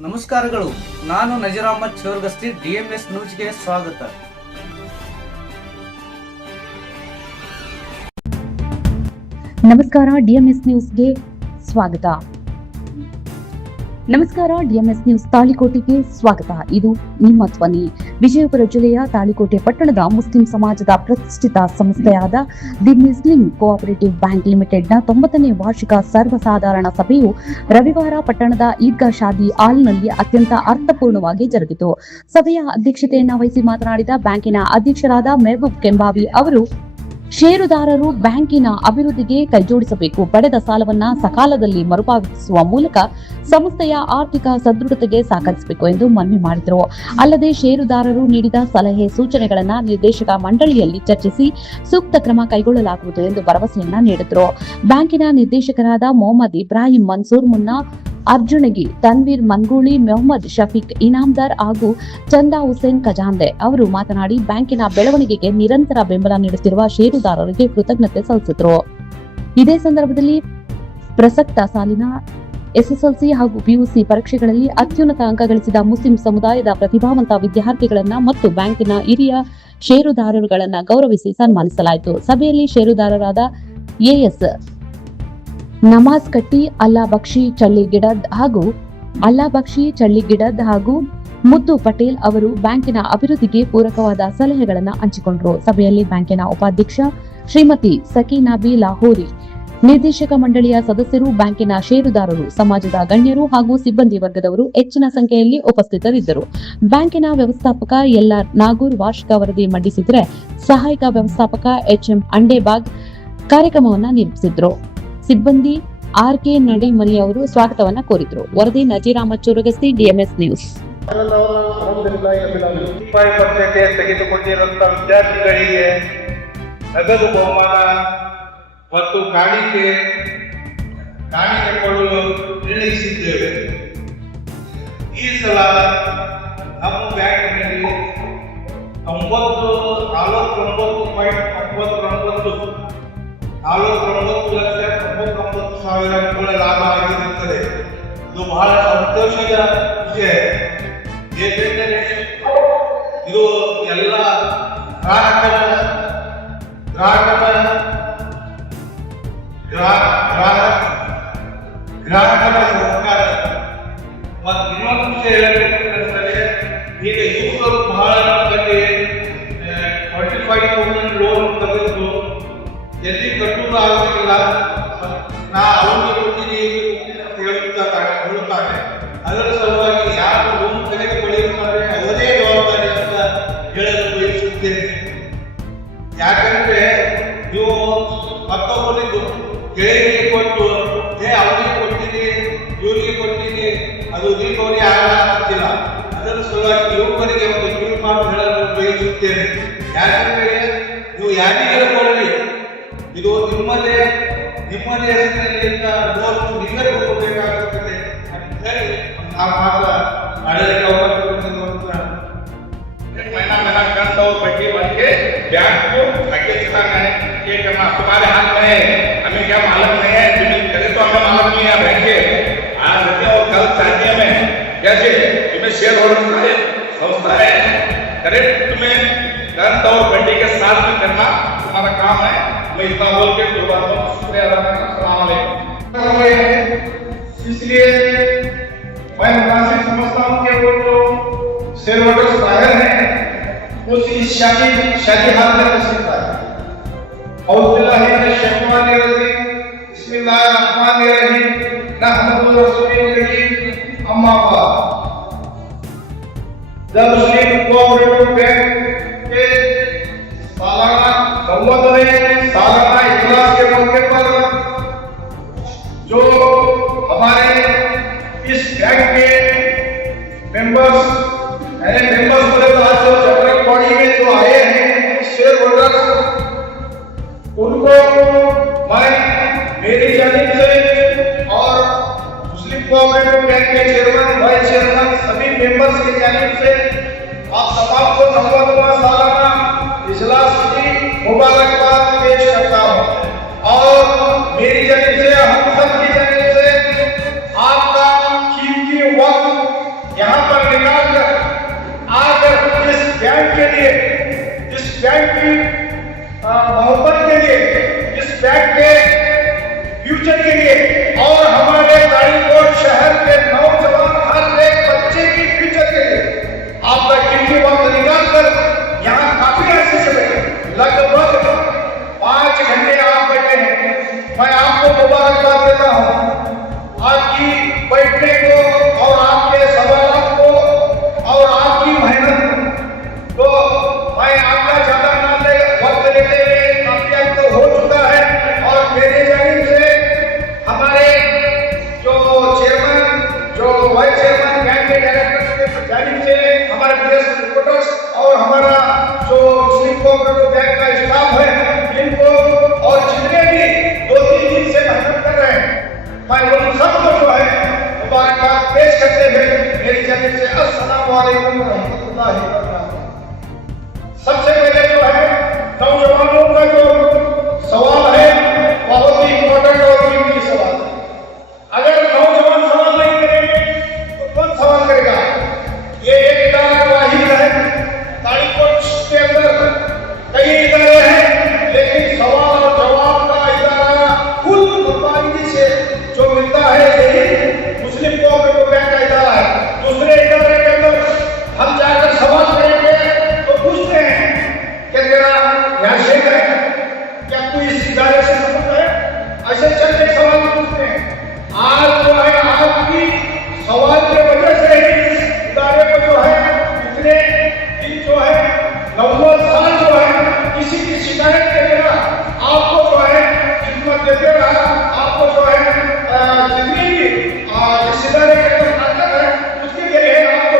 ನಮಸ್ಕಾರಗಳು. ನಾನು ನಜೀರ್ ಅಹಮದ್ ಚೋರ್ಗಸ್ತಿ, DMS ನ್ಯೂಸ್ಗೆ ಸ್ವಾಗತ. ನಮಸ್ಕಾರ, DMS ನ್ಯೂಸ್ಗೆ ಸ್ವಾಗತ. ನಮಸ್ಕಾರ, DMS ನ್ಯೂಸ್ ತಾಳಿಕೋಟೆಗೆ ಸ್ವಾಗತ. ಇದು ನಿಮ್ಮ ಧ್ವನಿ. ವಿಜಯಪುರ ಜಿಲ್ಲೆಯ ತಾಳಿಕೋಟೆ ಪಟ್ಟಣದ ಮುಸ್ಲಿಂ ಸಮಾಜದ ಪ್ರತಿಷ್ಠಿತ ಸಂಸ್ಥೆಯಾದ ದಿ ಮುಸ್ಲಿಂ ಕೋಆಪರೇಟಿವ್ ಬ್ಯಾಂಕ್ ಲಿಮಿಟೆಡ್ನ 90ನೇ ವಾರ್ಷಿಕ ಸರ್ವಸಾಧಾರಣ ಸಭೆಯು ರವಿವಾರ ಪಟ್ಟಣದ ಈದ್ಗಾ ಶಾದಿ ಹಾಲ್ನಲ್ಲಿ ಅತ್ಯಂತ ಅರ್ಥಪೂರ್ಣವಾಗಿ ಜರುಗಿತು. ಸಭೆಯ ಅಧ್ಯಕ್ಷತೆಯನ್ನು ವಹಿಸಿ ಮಾತನಾಡಿದ ಬ್ಯಾಂಕಿನ ಅಧ್ಯಕ್ಷರಾದ ಮೆಹಬೂಬ್ ಕೆಂಬಾವಿ ಅವರು, ಷೇರುದಾರರು ಬ್ಯಾಂಕಿನ ಅಭಿವೃದ್ಧಿಗೆ ಕೈಜೋಡಿಸಬೇಕು. ಪಡೆದ ಸಾಲವನ್ನ ಸಕಾಲದಲ್ಲಿ ಮರುಪಾವತಿಸುವ ಮೂಲಕ ಸಂಸ್ಥೆಯ ಆರ್ಥಿಕ ಸದೃಢತೆಗೆ ಸಹಕರಿಸಬೇಕು ಎಂದು ಮನವಿ ಮಾಡಿದರು. ಅಲ್ಲದೆ ಷೇರುದಾರರು ನೀಡಿದ ಸಲಹೆ ಸೂಚನೆಗಳನ್ನು ನಿರ್ದೇಶಕ ಮಂಡಳಿಯಲ್ಲಿ ಚರ್ಚಿಸಿ ಸೂಕ್ತ ಕ್ರಮ ಕೈಗೊಳ್ಳಲಾಗುವುದು ಎಂದು ಭರವಸೆಯನ್ನ ನೀಡಿದರು. ಬ್ಯಾಂಕಿನ ನಿರ್ದೇಶಕರಾದ ಮೊಹಮ್ಮದ್ ಇಬ್ರಾಹಿಂ ಮನ್ಸೂರ್ ಮುನ್ನಾ, ಅರ್ಜುನಗಿ, ತನ್ವೀರ್ ಮನ್ಗೂಳಿ, ಮೊಹಮ್ಮದ್ ಶಫೀಕ್ ಇನಾಮ್ದಾರ್ ಹಾಗೂ ಚಂದಾ ಹುಸೇನ್ ಖಜಾಂದೆ ಅವರು ಮಾತನಾಡಿ ಬ್ಯಾಂಕಿನ ಬೆಳವಣಿಗೆಗೆ ನಿರಂತರ ಬೆಂಬಲ ನೀಡುತ್ತಿರುವ ಷೇರುದಾರರಿಗೆ ಕೃತಜ್ಞತೆ ಸಲ್ಲಿಸಿದರು. ಇದೇ ಸಂದರ್ಭದಲ್ಲಿ ಪ್ರಸಕ್ತ ಸಾಲಿನ SSLC ಹಾಗೂ PUC ಪರೀಕ್ಷೆಗಳಲ್ಲಿ ಅತ್ಯುನ್ನತ ಅಂಕ ಗಳಿಸಿದ ಮುಸ್ಲಿಂ ಸಮುದಾಯದ ಪ್ರತಿಭಾವಂತ ವಿದ್ಯಾರ್ಥಿಗಳನ್ನ ಮತ್ತು ಬ್ಯಾಂಕಿನ ಹಿರಿಯ ಷೇರುದಾರರುಗಳನ್ನ ಗೌರವಿಸಿ ಸನ್ಮಾನಿಸಲಾಯಿತು. ಸಭೆಯಲ್ಲಿ ಷೇರುದಾರರಾದ AS ನಮಾಜ್ ಕಟ್ಟಿ, ಅಲ್ಲಾ ಬಕ್ಷಿ ಚಳ್ಳಿಗಿಡದ್ ಹಾಗೂ ಮುದ್ದು ಪಟೇಲ್ ಅವರು ಬ್ಯಾಂಕಿನ ಅಭಿವೃದ್ಧಿಗೆ ಪೂರಕವಾದ ಸಲಹೆಗಳನ್ನು ಹಂಚಿಕೊಂಡರು. ಸಭೆಯಲ್ಲಿ ಬ್ಯಾಂಕಿನ ಉಪಾಧ್ಯಕ್ಷ ಶ್ರೀಮತಿ ಸಕೀನಾ ಬಿ ಲಾಹೋರಿ, ನಿರ್ದೇಶಕ ಮಂಡಳಿಯ ಸದಸ್ಯರು, ಬ್ಯಾಂಕಿನ ಷೇರುದಾರರು, ಸಮಾಜದ ಗಣ್ಯರು ಹಾಗೂ ಸಿಬ್ಬಂದಿ ವರ್ಗದವರು ಹೆಚ್ಚಿನ ಸಂಖ್ಯೆಯಲ್ಲಿ ಉಪಸ್ಥಿತರಿದ್ದರು. ಬ್ಯಾಂಕಿನ ವ್ಯವಸ್ಥಾಪಕ LR ನಾಗೂರ್ ವಾರ್ಷಿಕ ವರದಿ ಮಂಡಿಸಿದರೆ, ಸಹಾಯಕ ವ್ಯವಸ್ಥಾಪಕ HM ಅಂಡೇಬಾಗ್ ಕಾರ್ಯಕ್ರಮವನ್ನು ನಿರೂಪಿಸಿದ್ರು. ಸಿಬ್ಬಂದಿ RK ನಡಿಮನಿ ಅವರು ಸ್ವಾಗತವನ್ನ ಕೋರಿದ್ರು. ವರದಿ ನಜೀರ್ ಅಹಮದ್ ಚೋರಗಸ್ತಿ, DMS ನ್ಯೂಸ್. ತೆಗೆದುಕೊಂಡಿರುವಂತಹ ವಿದ್ಯಾರ್ಥಿಗಳಿಗೆ ನಗದು ಬಹುಮಾನ ಮತ್ತು ಕಾಣಿಕೆ ಕೊಡಲು ನಿರ್ಣಯಿಸಿದ್ದೇವೆ. ಈ ಸಲ ನಮ್ಮ ಬ್ಯಾಂಕಿನಲ್ಲಿ 49,99,99,000 ಲಾಭ ಆಗಿರುತ್ತದೆ. ಇದು ಬಹಳ ಸಂತೋಷದ ವಿಷಯ. ಏಕೆಂದರೆ ಇದು ಎಲ್ಲ ಗ್ರಾಹಕರ ಸಹಕಾರ. ಮತ್ತು ಇನ್ನೊಂದು ವಿಷಯ ಹೇಳಬೇಕಂದ್ರೆ, ಈಗ ಯುವಕರು ಬಹಳ ಮಂದಿ 45,000 ಲೋನ್ ತೆಗೆದು ಎಲ್ಲಿ ಕಟ್ಟುವುದು ಆಗುತ್ತಿಲ್ಲ. ನಾ ಅವನಿಗೆ ಕೊಡ್ತೀನಿ ಹೇಳುತ್ತಾರೆ. ಅದರ ಸಲುವಾಗಿ ಯಾರು ಲೋನ್ ತೆಗೆದುಕೊಳ್ಳುತ್ತಾರೆ ಅವರೇ ಜವಾಬ್ದಾರಿ ಅಂತ ಹೇಳಲು ಬಯಸುತ್ತೇನೆ. ಯಾಕಂದ್ರೆ ನೀವು ಮತ್ತೊಬ್ಬರಿಗೆ ಗೆಳೆಯರಿಗೆ ಕೊಟ್ಟು ಅವನಿಗೆ ಕೊಡ್ತೀನಿ ಇವರಿಗೆ ಕೊಡ್ತೀನಿ, ಅದು ದೀಪಾವಳಿ ಆಗಲ್ಲ. ಅದರ ಸಲುವಾಗಿ ಯುವಕರಿಗೆ ಒಂದು ಕಿವಿ ಮಾತು ಹೇಳಲು ಬಯಸುತ್ತೇನೆ. ಯಾಕಂದ್ರೆ ನೀವು ಯಾರಿಗೆ ಕೊಡಲಿ, ಇದು ನಿಮ್ಮದೇ ಹೆಸರಿನಲ್ಲಿ ಲೋನ್ ನಿಮಗೆ ಹೋಗಬೇಕಾಗುತ್ತದೆ ಅಂತ ಹೇಳಿ ಆ ಮಾತು ಆಡಳಿತ और बच्चे बन के बैंक को आगे चलाना है। ये करना तुम्हारे हाथ में है, हमें क्या मालूम नहीं है, तुम्हें करे तो हमें मालूम नहीं है। बैंक के आज रखे और कल चाहिए हमें कैसे तुम्हें शेयर होल्डर है संस्था है, करेक्ट तुम्हें धन और बंडी के साथ में करना तुम्हारा काम है। मैं इतना बोल के शुक्रिया अदा करना। अस्सलाम वालेकुम। इसलिए मैं मुनासिब समझता हूँ कि वो जो शेयर होल्डर्स बाहर हैं उस शादी हाल में तशरीफ लाए। बिस्मिल्लाहिर्रहमानिर्रहीम, नहमदुहु व नस्तईनुहु, अम्मा बाद। द मुस्लिम कोऑपरेटिव बैंक के सालाना 90वें सालाना इजलास के मौके पर जो हमारे इस बैंक के मेंबर्स बोले तो आज जो जनरल बॉडी में जो आए हैं शेयर होल्डर, उनको मैं मेरी जानिब से और मुस्लिम कोऑपरेटिव बैंक के चेयरमैन, वाइस चेयरमैन, सभी मेंबर्स की जानिब से आप तमाम को 90वां सालाना इजलास की मुबारकबाद पेश करता हूँ। और मेरी जानिब से, हम सब की जानिब से आपका कीमती वक्त यहाँ पर निकाल कर आकर इस बैंक के लिए, इस बैंक की मोहब्बत के लिए, इस बैंक के फ्यूचर के लिए और हमारे तारीकोट शहर के नौजवान हर एक बच्चे की फ्यूचर के लिए आपका कीमती वक्त निकाल कर यहाँ काफी ऐसे से लगभग 5 घंटे आप बैठे हैं। मैं आपको मुबारकबाद देता हूँ आपकी बैठने को और आपके सवालों को और आपकी मेहनत को। मैं आपका ज्यादा ना ले वक्त लेते हुए काफी अब तो हो चुका है और मेरे जानिब से हमारे जो चेयरमैन, जो वाइस चेयरमैन, बैंक के डायरेक्टर के जानिब से हमारे प्रेस रिपोर्टर्स और हमारा जो मुस्लिम कोऑपरेटिव बैंक का स्टाफ है, इनको और जितने भी 2-3 दिन से मेहनत कर रहे हैं, मैं उन सबको जो है मुबारकबाद पेश करते हुए मेरी जानिब से अस्सलाम वालेकुम व रहमतुल्लाहि व बरकातहू। सबसे पहले जो है नौजवानों का जो सवाल है बहुत ही इम्पोर्टेंट और कीमती सवाल है। अगर नौजवान सवाल नहीं करेंगे तो कौन सवाल करेगा? ये एक इदारा वाहिद है, तारीकोट के अंदर कई इदारे हैं, लेकिन सवाल और जवाब का इदारा कुल बाकायदगी से जो मिलता है यही मुस्लिम कोऑपरेटिव बैंक का इदारा है। दूसरे इदारे के अंदर हम जाकर सवाल करेंगे तो पूछते हैं कि तेरा यहाँ शेख है क्या, कोई इस इदारे से संबंध है, ऐसे चल के सवाल पूछते हैं। आज जो है आपकी सवाल की वजह से ही इस इदारे को जो है इतने दिन जो है 90 साल जो है किसी की शिकायत के बिना आपको जो है खिदमत देते रहा, आपको जो है जितनी भी इस इदारे के अंदर ताकत है उसके लिए आपको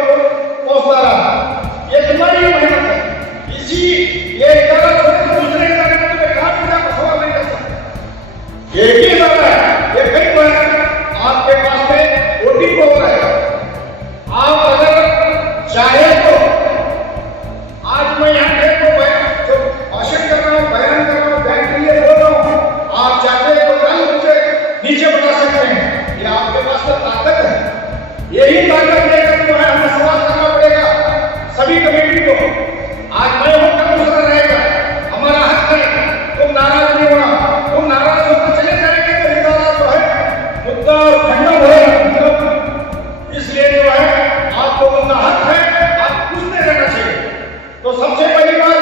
पहुंचता रहा। ये तुम्हारी मेहनत है। इसी ये इदारा दूसरे इदारे में तुम्हें कहा का सवाल नहीं कर सकते। एक ही इदारा है, ये कई बार आपके पास में ओटी को हो रहा है। आप अगर चाहे तो आज मैं यहाँ पे जो भाषण कर रहा हूँ, बयान कर रहा हूँ, बैंक के लिए बोल रहा हूँ, आप चाहते तो कल मुझे नीचे बता सकते हैं। ये आपके पास तो ताकत है, यही ताकत लेकर जो है हमें सवाल करना पड़ेगा सभी कमेटी को। आज मैं हूँ, कल दूसरा रहेगा, हमारा हक है, तुम नाराज नहीं होना। तुम नाराज होकर चले जाएंगे तो इदारा जो है मुद्दा खंडन होगा। इसलिए जो है आपको उनका हक है, आप पूछते रहना चाहिए। तो सबसे पहली बात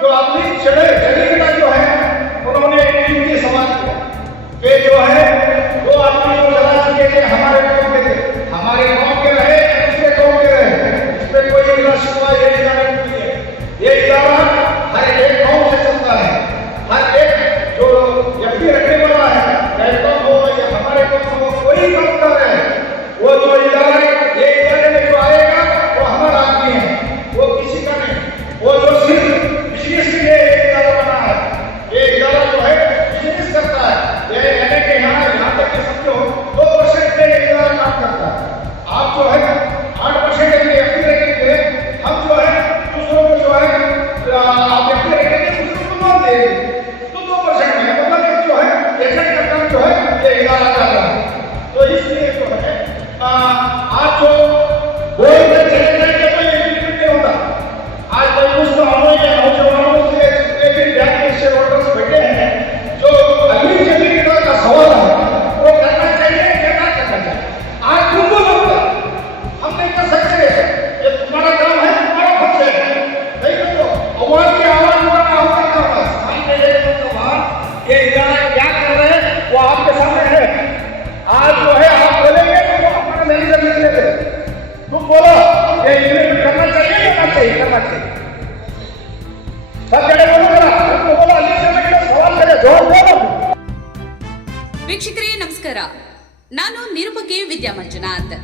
जो अपनी चढ़ेगा जो है उन्होंने कीमती सवाल किया कि जो है वो आदमी जो लगा चुके थे हमारे गाँव के थे, हमारे गाँव के रहे, दूसरे गाँव के रहे, इस पर कोई इलाज हुआ ये इदारा नहीं है। ये इदारा हर एक गाँव से चलता है, हर एक जो व्यक्ति रखने वाला है, बैंकों हो या हमारे गाँव हो, कोई काम कर रहे हैं, वो जो इदारा ये इदारे में जो आएगा वो हमारा आदमी है, वो किसी का नहीं। वो जो सिर्फ बिजनेस के लिए इदारा बना है, ये इदारा जो है बिजनेस करता है। ये यानी कि यहाँ तक कि समझो 2% के इदारा काम करता है। आप जो है 8% के लिए एफडी रखेंगे, हम जो है दूसरों को जो है आप एफडी रखेंगे, दूसरों को लोन देंगे तो 2% में मतलब जो है एजेंट का काम जो है ये इदारा कर रहा है। तो इसलिए जो है आज जो बोलते चले जाएंगे तो ये बिल्कुल नहीं होता। आज मैं पूछता हूँ ये नौजवानों से जितने भी बैंक के शेयर होल्डर्स बैठे हैं, जो अगली जमीन का सवाल है वो करना चाहिए या ना करना चाहिए? आज तुमको लगता हम नहीं कर सकते, ये तुम्हारा काम है, तुम्हारा फर्ज है, नहीं तो आवाज की आवाज उठाना हमारा काम है। सामने ये इदारा क्या कर रहे हैं वो आपके सामने है। आज जो है आप बोलेंगे तो वो हमारा मैनेजर लिख लेते, तुम बोलो ये इम्प्लीमेंट करना चाहिए या ना चाहिए? करना चाहिए। सब जगह बोलो सवाल करे, जवाब बोलो। ವೀಕ್ಷಕರೇ ನಮಸ್ಕಾರ, ನಾನು ನಿರುಪಗೆ ವಿದ್ಯಾ ಮಂಜುನಾಥ್.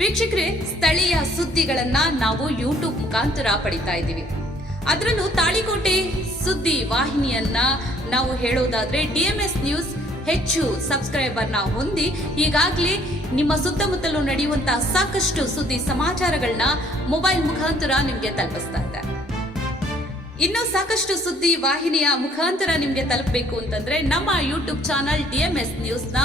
ವೀಕ್ಷಕರೇ, ಸ್ಥಳೀಯ ಸುದ್ದಿಗಳನ್ನ ನಾವು ಯೂಟ್ಯೂಬ್ ಮುಖಾಂತರ ಪಡಿತಾ ಇದ್ದೀವಿ. ಅದರಲ್ಲೂ ತಾಳಿಕೋಟೆ ಸುದ್ದಿ ವಾಹಿನಿಯನ್ನ ನಾವು ಹೇಳೋದಾದ್ರೆ DMS ನ್ಯೂಸ್ ಹೆಚ್ಚು ಸಬ್ಸ್ಕ್ರೈಬರ್ನ ಹೊಂದಿ ಈಗಾಗಲೇ ನಿಮ್ಮ ಸುತ್ತಮುತ್ತಲೂ ನಡೆಯುವಂತಹ ಸಾಕಷ್ಟು ಸುದ್ದಿ ಸಮಾಚಾರಗಳನ್ನ ಮೊಬೈಲ್ ಮುಖಾಂತರ ನಿಮಗೆ ತಲುಪಿಸ್ತಾ ಇದೆ. ಇನ್ನೂ ಸಾಕಷ್ಟು ಸುದ್ದಿ ವಾಹಿನಿಯ ಮುಖಾಂತರ ನಿಮಗೆ ತಲುಪಬೇಕು ಅಂತಂದ್ರೆ ನಮ್ಮ ಯೂಟ್ಯೂಬ್ ಚಾನಲ್ DMS ನ್ಯೂಸ್ ನ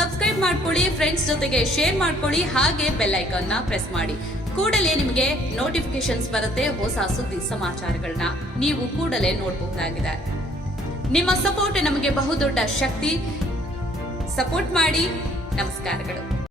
ಸಬ್ಸ್ಕ್ರೈಬ್ ಮಾಡ್ಕೊಳ್ಳಿ, ಫ್ರೆಂಡ್ಸ್ ಜೊತೆಗೆ ಶೇರ್ ಮಾಡ್ಕೊಳ್ಳಿ, ಹಾಗೆ ಬೆಲ್ ಐಕಾನ್ನ ಪ್ರೆಸ್ ಮಾಡಿ. ಕೂಡಲೇ ನಿಮಗೆ ನೋಟಿಫಿಕೇಶನ್ಸ್ ಬರುತ್ತೆ. ಹೊಸ ಸುದ್ದಿ ಸಮಾಚಾರಗಳನ್ನ ನೀವು ಕೂಡಲೇ ನೋಡಬಹುದಾಗಿದೆ. ನಿಮ್ಮ ಸಪೋರ್ಟ್ ನಮಗೆ ಬಹುದೊಡ್ಡ ಶಕ್ತಿ. ಸಪೋರ್ಟ್ ಮಾಡಿ. ನಮಸ್ಕಾರಗಳು.